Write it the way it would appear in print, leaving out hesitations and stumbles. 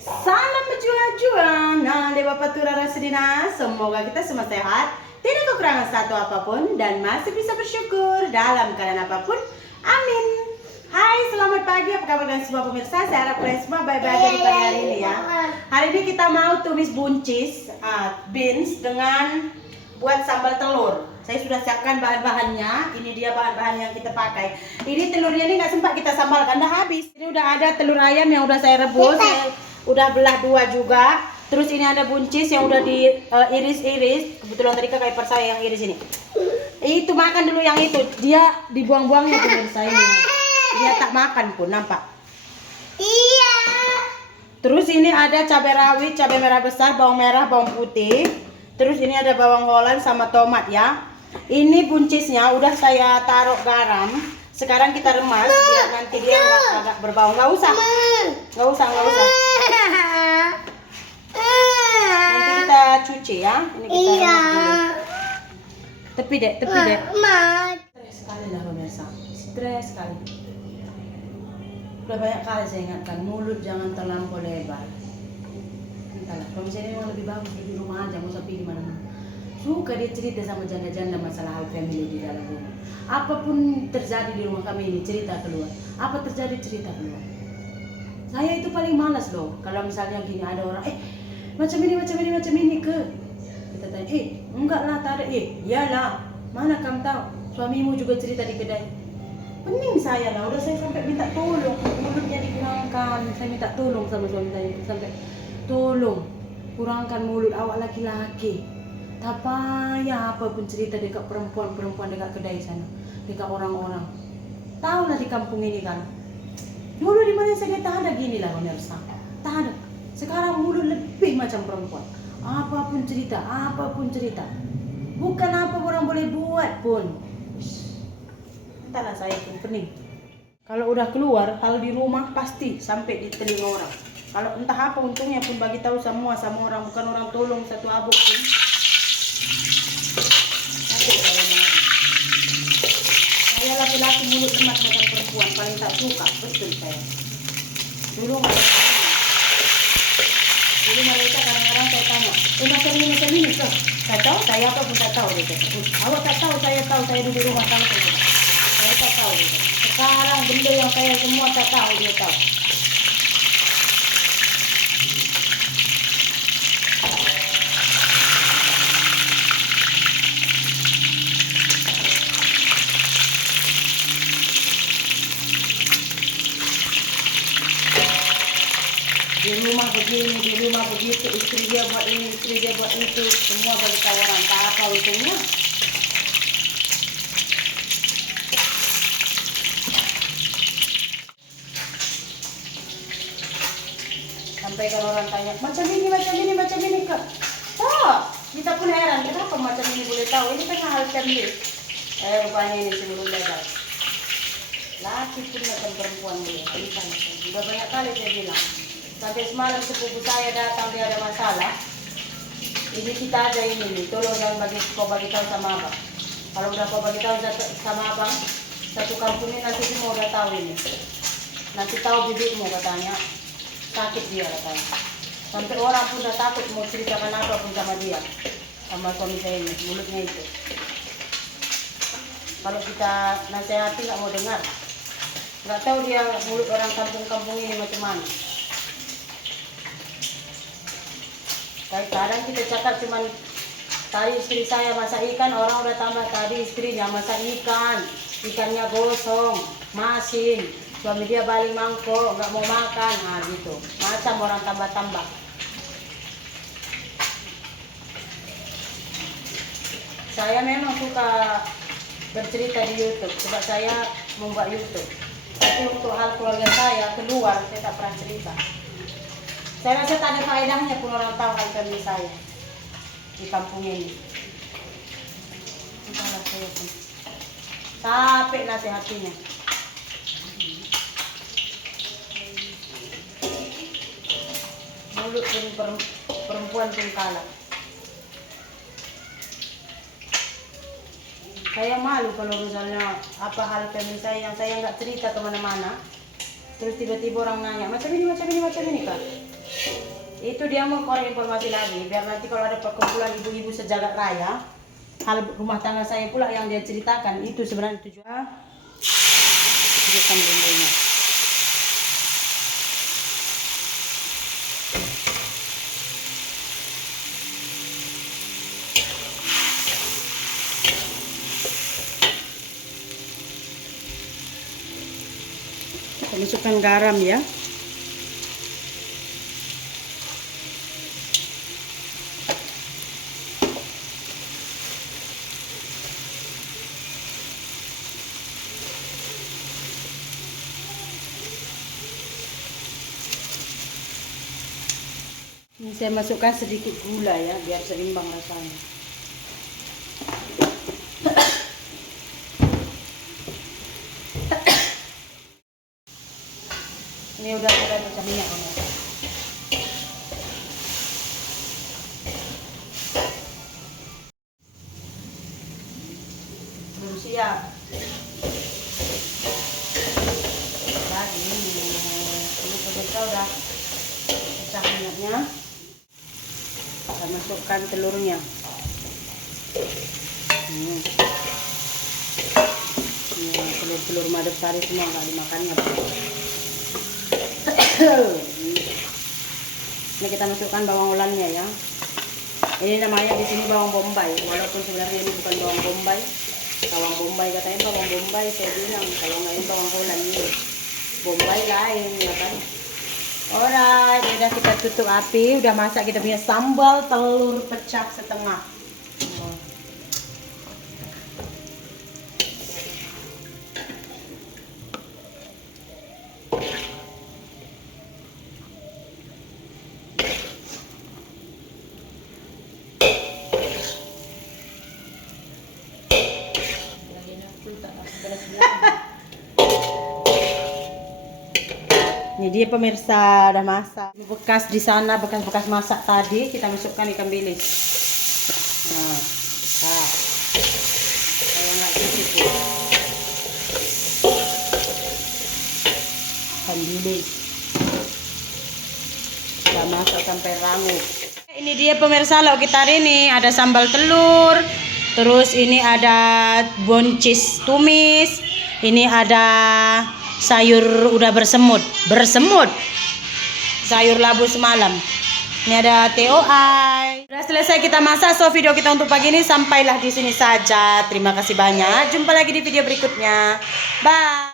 Salam berjuang-juang. Nah, Bapak Tura Rasidina, semoga kita semua sehat, tidak kekurangan satu apapun, dan masih bisa bersyukur dalam keadaan apapun. Amin. Hai, selamat pagi. Apa kabar kalian semua pemirsa? Saya harap kalian semua baik-baik aja di pagi hari ini ya. Hari ini kita mau tumis buncis beans dengan buat sambal telur. Saya sudah siapkan bahan-bahannya. Ini dia bahan-bahan yang kita pakai. Ini telurnya ini nggak sempat kita sambalkan, dah habis. Ini udah ada telur ayam yang udah saya rebus. Saya udah belah dua juga. Terus ini ada buncis yang udah diiris-iris. Kebetulan tadi kakak ipar saya yang iris ini. Itu makan dulu yang itu. Dia dibuang-buangnya pemirsa ini. Dia tak makan pun, nampak? Iya. Terus ini ada cabai rawit, cabai merah besar, bawang merah, bawang putih. Terus ini ada bawang Holland sama tomat ya. Ini buncisnya udah saya taruh garam. Sekarang kita remas biar nanti dia agak berbau. Nggak usah. Nanti kita cuci ya. Ini kita remas dulu. Tepi dek. Stres sekali lah pemirsa. Stres sekali. Udah banyak kali saya ingatkan, mulut jangan terlampau lebar. Entahlah, kalau misalnya memang lebih bagus di rumah aja, mau pergi mana-mana. Suka dia cerita sama janda-janda masalah hal family di dalam rumah. Apapun terjadi di rumah kami ini, cerita keluar. Apa terjadi, cerita keluar. Saya itu paling malas loh, kalau misalnya gini ada orang, macam ini ke. Kita tanya, enggak lah, tak ada. Iyalah, mana kamu tahu, suamimu juga cerita di kedai. Pening saya lah, udah saya sampai minta tolong, mulutnya dikurangkan. Saya minta tolong sama suami saya itu, sampai tolong kurangkan mulut awak laki-laki. Tak payah apapun cerita dekat perempuan dekat kedai sana, dekat orang-orang. Tahu lah di kampung ini kan, dulu di mana saya tak ada gini lah pemirsa, tak ada. Sekarang mulut lebih macam perempuan. Apapun cerita, bukan apa orang boleh buat pun. Entahlah, saya pun pening. Kalau udah keluar hal di rumah pasti sampai di telinga orang. Kalau entah apa untungnya pun bagi tahu semua sama orang, bukan orang tolong satu abuk pun. Saya laki-laki mulut lemas macam perempuan, paling tak suka, betul saya. Dulu mereka kadang-kadang saya tanya, macam ini kah? Tak tahu, saya apa pun tak tahu. Awak tak tahu, saya duduk di rumah tahu. Saya tak tahu. Sekarang benda yang saya semua tak tahu, dia tahu. Di rumah begini, di rumah begitu, istri dia buat ini, istri dia buat itu, semua bagi tawaran, tak apa untungnya. Sampai kalau orang tanya, macam ini kak. Oh, kita pun heran, kenapa macam ini boleh tahu? Ini kan hal family. Rupanya ini sebelum legal. Laki pun macam perempuan boleh. Sudah banyak kali saya bilang. Sampai semalam sepupu saya datang, dia ada masalah. Ini kita aja ini nih, tolong jangan kau bagi tahu sama abang. Kalau udah kau bagi tahu sama abang, satu kampung ini nanti semua udah tahu ini. Nanti tahu bibitmu katanya. Sakit dia katanya. Sampai orang pun udah takut mau ceritakan apa pun sama dia, sama suami saya ini, mulutnya itu. Kalau kita nasihati nggak mau dengar. Nggak tahu dia mulut orang kampung-kampung ini macam mana. Kadang kita cakap cuman tadi istri saya masak ikan, orang udah tambah tadi istrinya masak ikan, ikannya gosong, masin. Suami dia balik mangkok, nggak mau makan, gitu. Macam orang tambah-tambah. Saya memang suka bercerita di YouTube, sebab saya membuat YouTube. Tapi untuk hal keluarga saya, keluar, saya tak pernah cerita. Saya rasa tak ada faedahnya pun orang tahu hal family saya di kampung ini. Entahlah, saya pun capek nasihatinya. Mulut pun perempuan pun kalah. Saya malu kalau misalnya apa hal family saya yang saya nggak cerita kemana-mana. Terus tiba-tiba orang nanya, macam ini kak? Itu dia mau korek informasi lagi, biar nanti kalau ada perkumpulan ibu-ibu sejagat raya, hal rumah tangga saya pula yang dia ceritakan, itu sebenarnya tujuan. Tunjukkan bumbunya. Kita masukkan garam ya. Ini saya masukkan sedikit gula ya, biar seimbang rasanya. Ini udah pecah minyak ya. Belum siap. Lagi ini pemirsa udah pecah minyaknya. Kita masukkan telurnya. Telur-telur madu sari semua nggak dimakannya. Ini kita masukkan bawang ulannya ya. Ini namanya di sini bawang bombay, walaupun sebenarnya ini bukan bawang bombay. Bawang bombay katanya bawang bombay, saya bilang kalau nggak ini bawang ulan ini. Bombay lain ya kan. Alright, udah kita tutup api, udah masak kita punya sambal telur pecah setengah. Ini dia pemirsa, udah masak. Ini bekas di sana, bekas-bekas masak tadi kita masukkan ikan bilis. Nah, kayak nggak gitu. Ikan bilis. Kita masak sampai rangup. Ini dia pemirsa lauk kita hari ini. Ada sambal telur, terus ini ada buncis tumis, ini ada sayur udah bersemut, sayur labu semalam. Ini ada TOI. Sudah selesai kita masak, so video kita untuk pagi ini sampailah di sini saja. Terima kasih banyak. Jumpa lagi di video berikutnya. Bye.